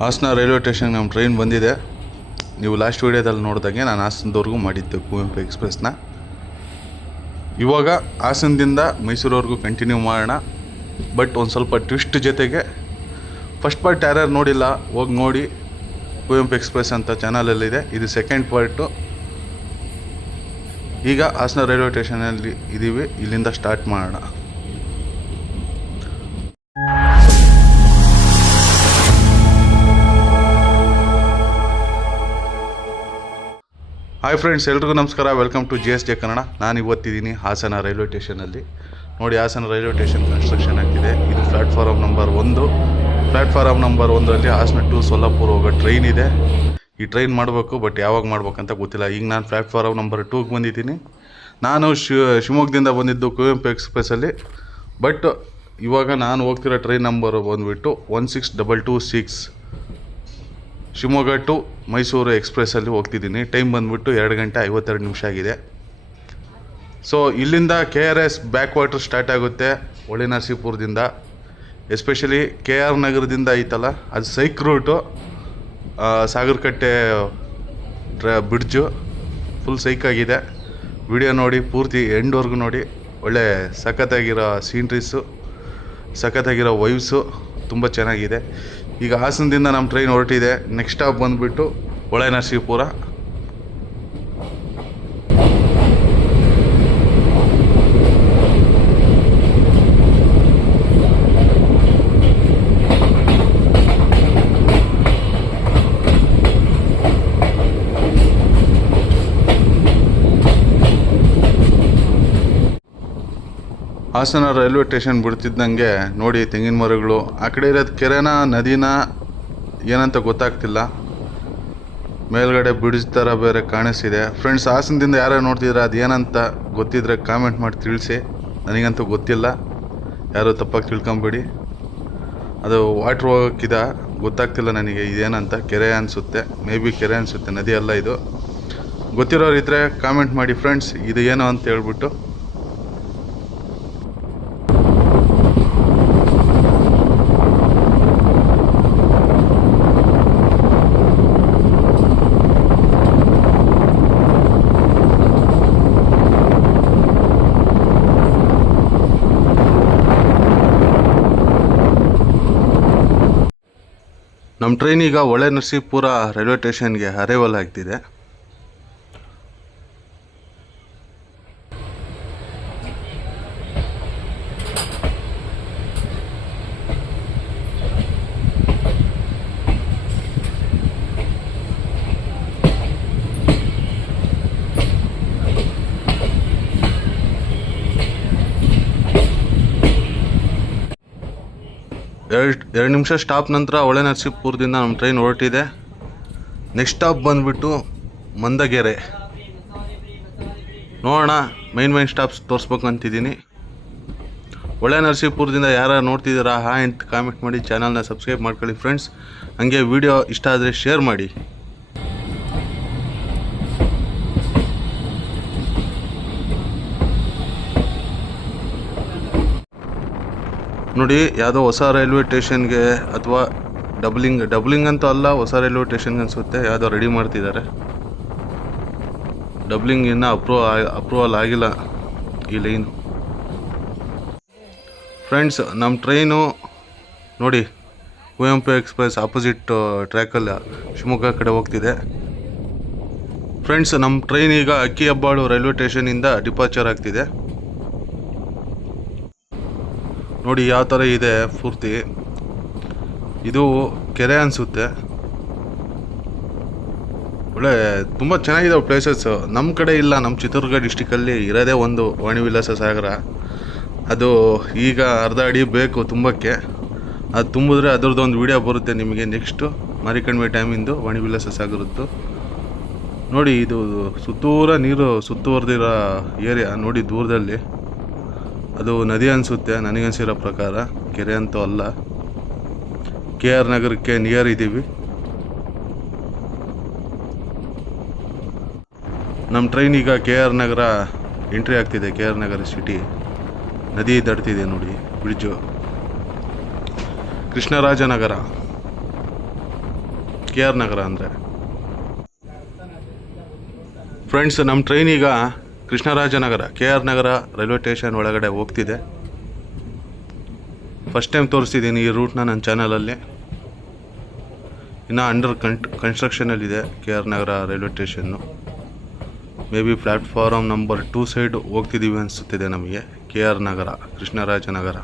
Hassan railway ಸ್ಟೇಷನ್ಗೆ ನಮ್ಮ train ಬಂದಿದೆ. ನೀವು ಲಾಸ್ಟ್ ವೀಡಿಯೋದಲ್ಲಿ ನೋಡಿದಾಗೆ ನಾನು ಹಾಸನದವರೆಗೂ ಮಾಡಿದ್ದೆ ಕುವೆಂಪು ಎಕ್ಸ್ಪ್ರೆಸ್ನ. ಇವಾಗ ಹಾಸನದಿಂದ ಮೈಸೂರವರೆಗೂ ಕಂಟಿನ್ಯೂ ಮಾಡೋಣ. ಬಟ್ ಒಂದು ಸ್ವಲ್ಪ ಟ್ವಿಸ್ಟ್ ಜೊತೆಗೆ ಫಸ್ಟ್ ಪಾರ್ಟ್ ಯಾರ್ಯಾರು ನೋಡಿಲ್ಲ ಹೋಗಿ ನೋಡಿ, ಕುವೆಂಪು ಎಕ್ಸ್ಪ್ರೆಸ್ ಅಂತ ಚಾನಲಲ್ಲಿದೆ. ಇದು ಸೆಕೆಂಡ್ ಪಾರ್ಟು. ಈಗ ಹಾಸನ ರೈಲ್ವೆ ಸ್ಟೇಷನಲ್ಲಿ ಇದ್ದೀವಿ, ಇಲ್ಲಿಂದ ಸ್ಟಾರ್ಟ್ ಮಾಡೋಣ. ಹಾಯ್ ಫ್ರೆಂಡ್ಸ್, ಎಲ್ರಿಗೂ ನಮಸ್ಕಾರ. Welcome to JSJ Kannada. ನಾನು ಇವತ್ತಿದ್ದೀನಿ ಹಾಸನ ರೈಲ್ವೆ ಸ್ಟೇಷನಲ್ಲಿ. ನೋಡಿ, ಹಾಸನ ರೈಲ್ವೆ ಸ್ಟೇಷನ್ ಕನ್ಸ್ಟ್ರಕ್ಷನ್ ಆಗ್ತಿದೆ. ಇದು ಪ್ಲ್ಯಾಟ್ಫಾರಮ್ ನಂಬರ್ 1. ಪ್ಲ್ಯಾಟ್ಫಾರಮ್ ನಂಬರ್ 1ರಲ್ಲಿ ಹಾಸನ ಟು ಸೊಲ್ಲಾಪುರ ಹೋಗೋ ಟ್ರೈನ್ ಇದೆ. ಈ ಟ್ರೈನ್ ಮಾಡಬೇಕು, ಬಟ್ ಯಾವಾಗ ಮಾಡ್ಬೇಕಂತ ಗೊತ್ತಿಲ್ಲ. ಈಗ ನಾನು ಪ್ಲ್ಯಾಟ್ಫಾರಮ್ ನಂಬರ್ 2ಗೆ ಬಂದಿದ್ದೀನಿ. ನಾನು ಶಿವಮೊಗ್ಗದಿಂದ ಬಂದಿದ್ದು ಕುವೆಂಪು ಎಕ್ಸ್ಪ್ರೆಸ್ಸಲ್ಲಿ. ಬಟ್ ಇವಾಗ ನಾನು ಹೋಗ್ತಿರೋ ಟ್ರೈನ್ ನಂಬರ್ ಬಂದುಬಿಟ್ಟು 16226 ಶಿವಮೊಗ್ಗ ಟು ಮೈಸೂರು ಎಕ್ಸ್ಪ್ರೆಸ್ಸಲ್ಲಿ ಹೋಗ್ತಿದ್ದೀನಿ. ಟೈಮ್ ಬಂದುಬಿಟ್ಟು 2 ಗಂಟೆ 52 ನಿಮಿಷ ಆಗಿದೆ. ಸೊ ಇಲ್ಲಿಂದ KRS ಬ್ಯಾಕ್ ವಾಟರ್ ಸ್ಟಾರ್ಟ್ ಆಗುತ್ತೆ, ಹೊಳೆ ನರಸೀಪುರದಿಂದ. ಎಸ್ಪೆಷಲಿ KR ನಗರದಿಂದ ಐತಲ್ಲ, ಅದು psych route. Sagarakatte bridge full ಸೈಕಾಗಿದೆ. ವಿಡಿಯೋ ನೋಡಿ, ಪೂರ್ತಿ ಎಂಡ್ವರೆಗೂ ನೋಡಿ. ಒಳ್ಳೆ ಸಖತ್ತಾಗಿರೋ ಸೀನ್ರೀಸು, ಸಖತ್ತಾಗಿರೋ ವೈವ್ಸು ತುಂಬ ಚೆನ್ನಾಗಿದೆ. ಈಗ ಹಾಸನದಿಂದ ನಮ್ಮ ಟ್ರೈನ್ ಹೊರಟಿದೆ. ನೆಕ್ಸ್ಟ್ ಸ್ಟಾಪ್ ಬಂದುಬಿಟ್ಟು ಹೊಳೆ ನರಸೀಪುರ. ಹಾಸನ ರೈಲ್ವೆ ಸ್ಟೇಷನ್ ಬಿಡ್ತಿದ್ದಂಗೆ ನೋಡಿ, ತೆಂಗಿನ ಮರಗಳು. ಆ ಕಡೆ ಇರೋದು ಕೆರೆನ ನದಿನ ಏನಂತ ಗೊತ್ತಾಗ್ತಿಲ್ಲ. ಮೇಲ್ಗಡೆ ಬ್ರಿಡ್ಜ್ ಥರ ಬೇರೆ ಕಾಣಿಸ್ತಿದೆ. ಫ್ರೆಂಡ್ಸ್, ಹಾಸನದಿಂದ ಯಾರು ನೋಡ್ತಿದ್ರೆ ಅದು ಏನಂತ ಗೊತ್ತಿದ್ರೆ ಕಾಮೆಂಟ್ ಮಾಡಿ ತಿಳಿಸಿ. ನನಗಂತೂ ಗೊತ್ತಿಲ್ಲ, ಯಾರು ತಪ್ಪಾಗಿ ತಿಳ್ಕೊಂಬೇಡಿ. ಅದು ವಾಟ್ರ್ ಹೋಗೋಕ್ಕಿದೆ, ಗೊತ್ತಾಗ್ತಿಲ್ಲ ನನಗೆ ಇದೇನಂತ. ಕೆರೆ ಅನಿಸುತ್ತೆ, ಮೇ ಬಿ ಕೆರೆ ಅನಿಸುತ್ತೆ, ನದಿ ಅಲ್ಲ ಇದು. ಗೊತ್ತಿರೋರು ಇದ್ದರೆ ಕಾಮೆಂಟ್ ಮಾಡಿ ಫ್ರೆಂಡ್ಸ್, ಇದು ಏನು ಅಂತ ಹೇಳ್ಬಿಟ್ಟು. ನಮ್ಮ ಟ್ರೈನ್ ಈಗ ಹೊಳೆ ನರಸೀಪುರ ರೈಲ್ವೆ ಸ್ಟೇಷನ್ಗೆ ಅರೈವಲ್ ಆಗ್ತಿದೆ. ಎರಡು ನಿಮಿಷ ಸ್ಟಾಪ್ ನಂತರ ಹೊಳೆ ನರಸೀಪುರದಿಂದ ನಮ್ಮ ಟ್ರೈನ್ ಹೊರಟಿದೆ. ನೆಕ್ಸ್ಟ್ ಸ್ಟಾಪ್ ಬಂದುಬಿಟ್ಟು ಮಂದಗೆರೆ. ನೋಡೋಣ, ಮೈನ್ ಸ್ಟಾಪ್ಸ್ ತೋರಿಸ್ಬೇಕು ಅಂತಿದ್ದೀನಿ. ಹೊಳೆ ನರಸೀಪುರದಿಂದ ಯಾರು ನೋಡ್ತಿದ್ದೀರಾ ಹಾಯ್ ಅಂತ ಕಾಮೆಂಟ್ ಮಾಡಿ, ಚಾನಲ್ನ ಸಬ್ಸ್ಕ್ರೈಬ್ ಮಾಡ್ಕೊಳ್ಳಿ ಫ್ರೆಂಡ್ಸ್. ಹಾಗೆ ವಿಡಿಯೋ ಇಷ್ಟ ಆದರೆ ಶೇರ್ ಮಾಡಿ. ನೋಡಿ, ಯಾವುದೋ ಹೊಸ ರೈಲ್ವೆ ಸ್ಟೇಷನ್ಗೆ ಅಥವಾ ಡಬ್ಲಿಂಗ್ ಅಂತೂ ಅಲ್ಲ, ಹೊಸ ರೈಲ್ವೆ ಸ್ಟೇಷನ್ಗೆ ಅನಿಸುತ್ತೆ. ಯಾವುದೋ ರೆಡಿ ಮಾಡ್ತಿದ್ದಾರೆ. ಡಬ್ಲಿಂಗ್ ಇನ್ನೂ ಅಪ್ರೂವಲ್ ಆಗಿಲ್ಲ ಈ ಲೈನು. ಫ್ರೆಂಡ್ಸ್, ನಮ್ಮ ಟ್ರೈನು ನೋಡಿ ಕುವೆಂಪು ಎಕ್ಸ್ಪ್ರೆಸ್ ಆಪೋಸಿಟ್ ಟ್ರ್ಯಾಕಲ್ಲಿ ಶಿವಮೊಗ್ಗ ಕಡೆ ಹೋಗ್ತಿದೆ. ಫ್ರೆಂಡ್ಸ್, ನಮ್ಮ ಟ್ರೈನ್ ಈಗ ಅಕ್ಕಿಹೆಬ್ಬಾಳು ರೈಲ್ವೆ ಸ್ಟೇಷನಿಂದ ಡಿಪಾರ್ಚರ್ ಆಗ್ತಿದೆ. ನೋಡಿ ಯಾವ ಥರ ಇದೆ ಪೂರ್ತಿ. ಇದು ಕೆರೆ ಅನಿಸುತ್ತೆ. ಒಳ್ಳೆ ತುಂಬ ಚೆನ್ನಾಗಿದೆ ಪ್ಲೇಸಸ್. ನಮ್ಮ ಕಡೆ ಇಲ್ಲ, ನಮ್ಮ ಚಿತ್ರದುರ್ಗ ಡಿಸ್ಟಿಕಲ್ಲಿ ಇರೋದೇ ಒಂದು ವಾಣಿವಿಲಾಸ ಸಾಗರ. ಅದು ಈಗ ಅರ್ಧ ಅಡಿ ಬೇಕು ತುಂಬಕ್ಕೆ. ಅದು ತುಂಬಿದ್ರೆ ಅದರದ್ದೊಂದು ವಿಡಿಯೋ ಬರುತ್ತೆ ನಿಮಗೆ ನೆಕ್ಸ್ಟು ಮಾರಿಕಣಿವೆ ಟೈಮಿಂದು ವಾಣಿವಿಲಾಸ ಸಾಗರದ್ದು. ನೋಡಿ, ಇದು ಸುತ್ತೂರ ನೀರು ಸುತ್ತುವರೆದಿರೋ ಏರಿಯಾ ನೋಡಿ ದೂರದಲ್ಲಿ. ಅದು ನದಿ ಅನಿಸುತ್ತೆ ನನಗನ್ಸಿರೋ ಪ್ರಕಾರ, ಕೆರೆ ಅಂತೂ ಅಲ್ಲ. KR ನಗರಕ್ಕೆ ನಿಯರ್ ಇದ್ದೀವಿ. ನಮ್ಮ ಟ್ರೈನ್ ಈಗ KR ನಗರ ಎಂಟ್ರಿ ಆಗ್ತಿದೆ. KR ನಗರ ಸಿಟಿ ನದಿ ದಾಟ್ತಿದೆ ನೋಡಿ, ಬ್ರಿಡ್ಜು. ಕೃಷ್ಣರಾಜನಗರ. ಕೆ ಆರ್ ನಗರ ಅಂದರೆ. ಫ್ರೆಂಡ್ಸ್, ನಮ್ಮ ಟ್ರೈನ್ ಈಗ Krishnarajanagara K R Nagar railway station ಒಳಗಡೆ ಹೋಗ್ತಿದೆ. ಫಸ್ಟ್ ಟೈಮ್ ತೋರಿಸ್ತಿದ್ದೀನಿ ಈ ರೂಟ್ನ ನನ್ನ ಚಾನಲಲ್ಲಿ. ಇನ್ನು ಅಂಡರ್ ಕನ್ಸ್ಟ್ರಕ್ಷನಲ್ಲಿದೆ K R Nagar railway station. May be platform number 2 side ಹೋಗ್ತಿದ್ದೀವಿ ಅನಿಸುತ್ತಿದೆ ನಮಗೆ. K R Nagar Krishnarajanagar.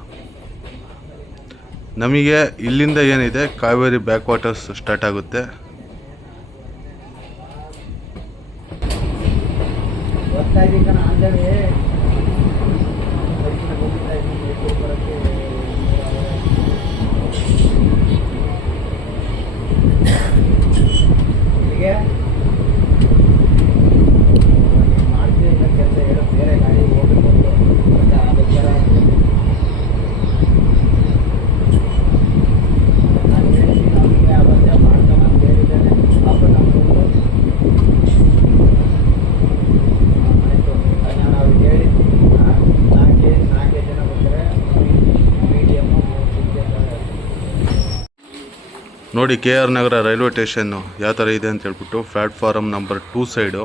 ನಮಗೆ ಇಲ್ಲಿಂದ ಏನಿದೆ ಕಾವೇರಿ ಬ್ಯಾಕ್ ವಾಟರ್ಸ್ ಸ್ಟಾರ್ಟ್ ಆಗುತ್ತೆ. ನೋಡಿ K R Nagar railway station ಯಾವ ಥರ ಇದೆ ಅಂತ ಹೇಳ್ಬಿಟ್ಟು. Platform number 2 side.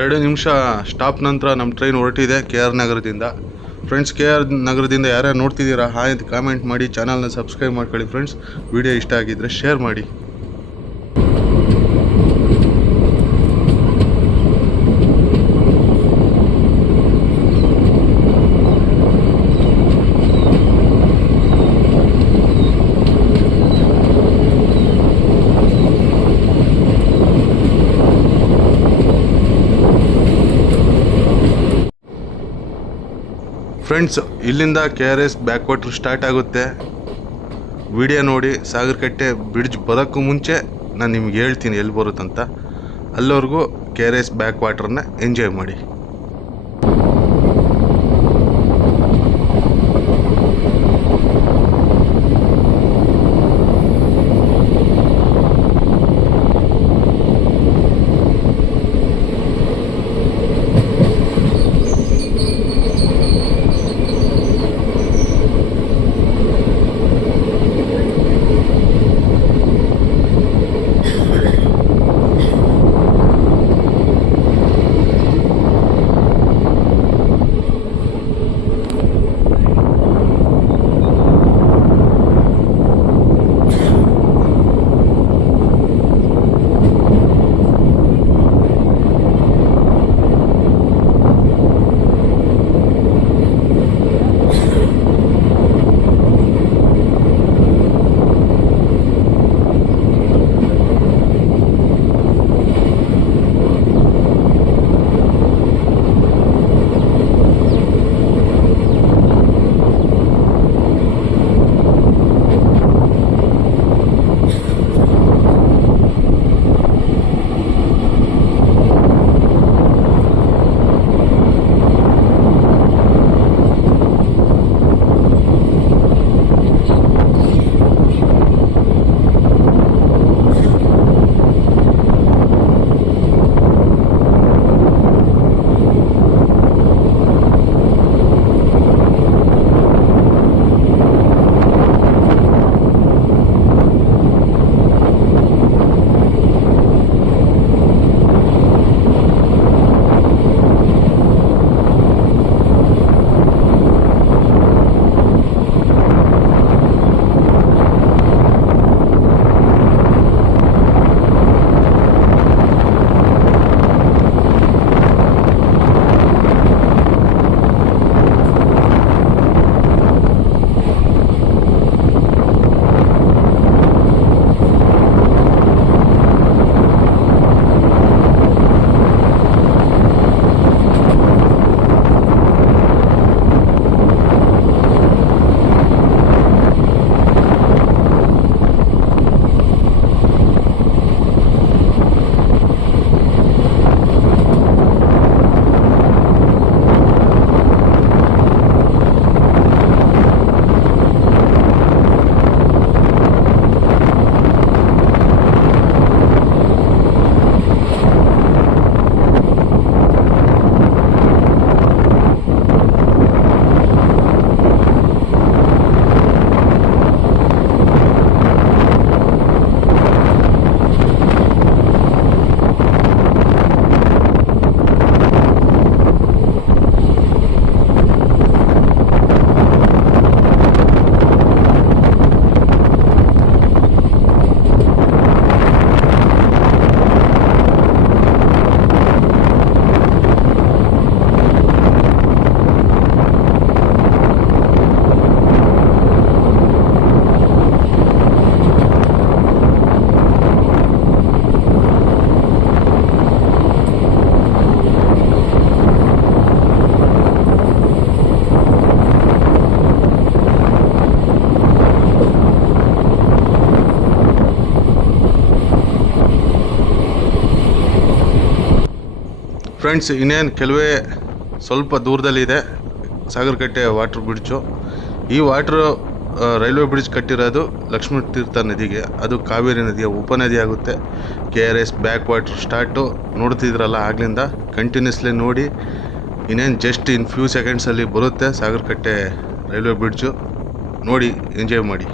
ಎರಡು ನಿಮಿಷ ಸ್ಟಾಪ್ ನಂತರ ನಮ್ಮ ಟ್ರೈನ್ ಹೊರಟಿದೆ ಕೆ ಆರ್ ನಗರದಿಂದ. ಫ್ರೆಂಡ್ಸ್, ಕೆ ಆರ್ ನಗರದಿಂದ ಯಾರ್ಯಾರು ನೋಡ್ತಿದ್ದೀರಾ ಹಾಯ್ ಅಂತ ಕಾಮೆಂಟ್ ಮಾಡಿ, ಚಾನಲ್ನ ಸಬ್ಸ್ಕ್ರೈಬ್ ಮಾಡ್ಕೊಳ್ಳಿ. ಫ್ರೆಂಡ್ಸ್, ವಿಡಿಯೋ ಇಷ್ಟ ಆಗಿದ್ದರೆ ಶೇರ್ ಮಾಡಿ. ಫ್ರೆಂಡ್ಸ್, ಇಲ್ಲಿಂದ K R S backwater start ಆಗುತ್ತೆ. ವಿಡಿಯೋ ನೋಡಿ. ಸಾಗರಕಟ್ಟೆ ಬ್ರಿಡ್ಜ್ ಬರೋಕ್ಕೂ ಮುಂಚೆ ನಾನು ನಿಮ್ಗೆ ಹೇಳ್ತೀನಿ ಎಲ್ಲಿ ಬರುತ್ತಂತ. ಅಲ್ಲಿವರೆಗೂ ಕೆ ಆರ್ ಎಸ್ ಬ್ಯಾಕ್ ವಾಟರ್ನ ಎಂಜಾಯ್ ಮಾಡಿ. ಫ್ರೆಂಡ್ಸ್, ಇನ್ನೇನು ಕೆಲವೇ ಸ್ವಲ್ಪ ದೂರದಲ್ಲಿದೆ ಸಾಗರಕಟ್ಟೆ ವಾಟರ್ ಬ್ರಿಡ್ಜು. ಈ ರೈಲ್ವೆ ಬ್ರಿಡ್ಜ್ ಕಟ್ಟಿರೋದು ಲಕ್ಷ್ಮಣ ತೀರ್ಥ ನದಿಗೆ. ಅದು ಕಾವೇರಿ ನದಿಯ ಉಪನದಿ ಆಗುತ್ತೆ. KRS ಬ್ಯಾಕ್ ವಾಟರ್ ಸ್ಟಾರ್ಟು ನೋಡ್ತಿದ್ರಲ್ಲ ಆಗ್ಲಿಂದ, ಕಂಟಿನ್ಯೂಸ್ಲಿ ನೋಡಿ. ಇನ್ನೇನು ಜಸ್ಟ್ ಇನ್ ಫ್ಯೂ ಸೆಕೆಂಡ್ಸಲ್ಲಿ ಬರುತ್ತೆ ಸಾಗರಕಟ್ಟೆ ರೈಲ್ವೆ ಬ್ರಿಡ್ಜು. ನೋಡಿ, ಎಂಜಾಯ್ ಮಾಡಿ.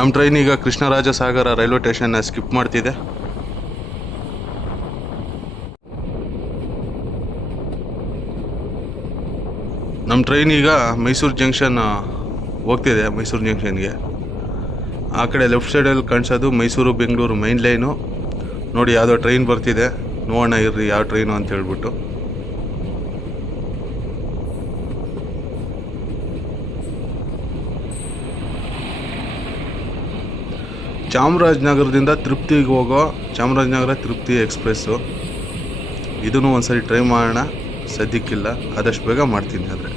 ನಮ್ಮ ಟ್ರೈನ್ ಈಗ ಕೃಷ್ಣರಾಜಸಾಗರ ರೈಲ್ವೆ ಸ್ಟೇಷನ್ನ ಸ್ಕಿಪ್ ಮಾಡ್ತಿದೆ. ನಮ್ಮ ಟ್ರೈನ್ ಈಗ ಮೈಸೂರು ಜಂಕ್ಷನ್ ಹೋಗ್ತಿದೆ. ಮೈಸೂರು ಜಂಕ್ಷನ್ಗೆ ಆ ಕಡೆ ಲೆಫ್ಟ್ ಸೈಡಲ್ಲಿ ಕಾಣಿಸೋದು ಮೈಸೂರು ಬೆಂಗಳೂರು ಮೈನ್ ಲೈನು. ನೋಡಿ, ಯಾವುದೋ ಟ್ರೈನ್ ಬರ್ತಿದೆ, ನೋಡೋಣ ಇರ್ರಿ ಯಾವ ಟ್ರೈನು ಅಂತ ಹೇಳ್ಬಿಟ್ಟು. ಚಾಮರಾಜನಗರದಿಂದ ತಿರುಪತಿಗೆ ಹೋಗೋ ಚಾಮರಾಜನಗರ ತಿರುಪತಿ ಎಕ್ಸ್ಪ್ರೆಸ್ಸು. ಇದನ್ನು ಒಂದ್ಸರಿ ಟ್ರೈ ಮಾಡೋಣ. ಸದ್ಯಕ್ಕಿಲ್ಲ, ಆದಷ್ಟು ಬೇಗ ಮಾಡ್ತೀನಿ. ಆದರೆ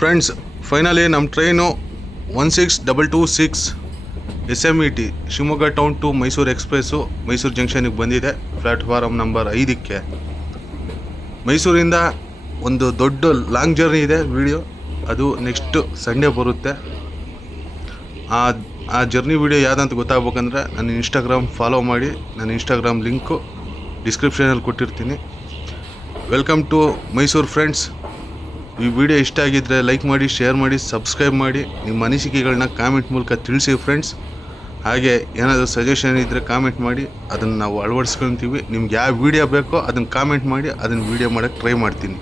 ಫ್ರೆಂಡ್ಸ್, ಫೈನಲಿ ನಮ್ಮ train 16226 SMET Shivamogga town to Mysuru express Mysuru ಜಂಕ್ಷನಿಗೆ ಬಂದಿದೆ. ಪ್ಲ್ಯಾಟ್ಫಾರಮ್ ನಂಬರ್ 5ಕ್ಕೆ. ಮೈಸೂರಿಂದ ಒಂದು ದೊಡ್ಡ ಲಾಂಗ್ ಜರ್ನಿ ಇದೆ. ವಿಡಿಯೋ ಅದು ನೆಕ್ಸ್ಟ್ ಸಂಡೇ ಬರುತ್ತೆ. ಆ ಜರ್ನಿ ವಿಡಿಯೋ ಯಾವುದಂತ ಗೊತ್ತಾಗಬೇಕಂದ್ರೆ ನನ್ನ ಇನ್ಸ್ಟಾಗ್ರಾಮ್ ಫಾಲೋ ಮಾಡಿ. ನನ್ನ ಇನ್ಸ್ಟಾಗ್ರಾಮ್ ಲಿಂಕು ಡಿಸ್ಕ್ರಿಪ್ಷನಲ್ಲಿ ಕೊಟ್ಟಿರ್ತೀನಿ. Welcome to Mysuru friends. ಈ ವಿಡಿಯೋ ಇಷ್ಟ ಆಗಿದ್ದರೆ ಲೈಕ್ ಮಾಡಿ, ಶೇರ್ ಮಾಡಿ, ಸಬ್ಸ್ಕ್ರೈಬ್ ಮಾಡಿ. ನಿಮ್ಮ ಅನಿಸಿಕೆಗಳನ್ನ ಕಾಮೆಂಟ್ ಮೂಲಕ ತಿಳಿಸಿ ಫ್ರೆಂಡ್ಸ್. ಹಾಗೆ ಏನಾದರೂ ಸಜೆಷನ್ ಇದ್ದರೆ ಕಾಮೆಂಟ್ ಮಾಡಿ, ಅದನ್ನು ನಾವು ಅಳವಡಿಸ್ಕೊತೀವಿ. ನಿಮ್ಗೆ ಯಾವ ವಿಡಿಯೋ ಬೇಕೋ ಅದನ್ನು ಕಾಮೆಂಟ್ ಮಾಡಿ, ಅದನ್ನು ವಿಡಿಯೋ ಮಾಡೋಕ್ಕೆ ಟ್ರೈ ಮಾಡ್ತೀನಿ.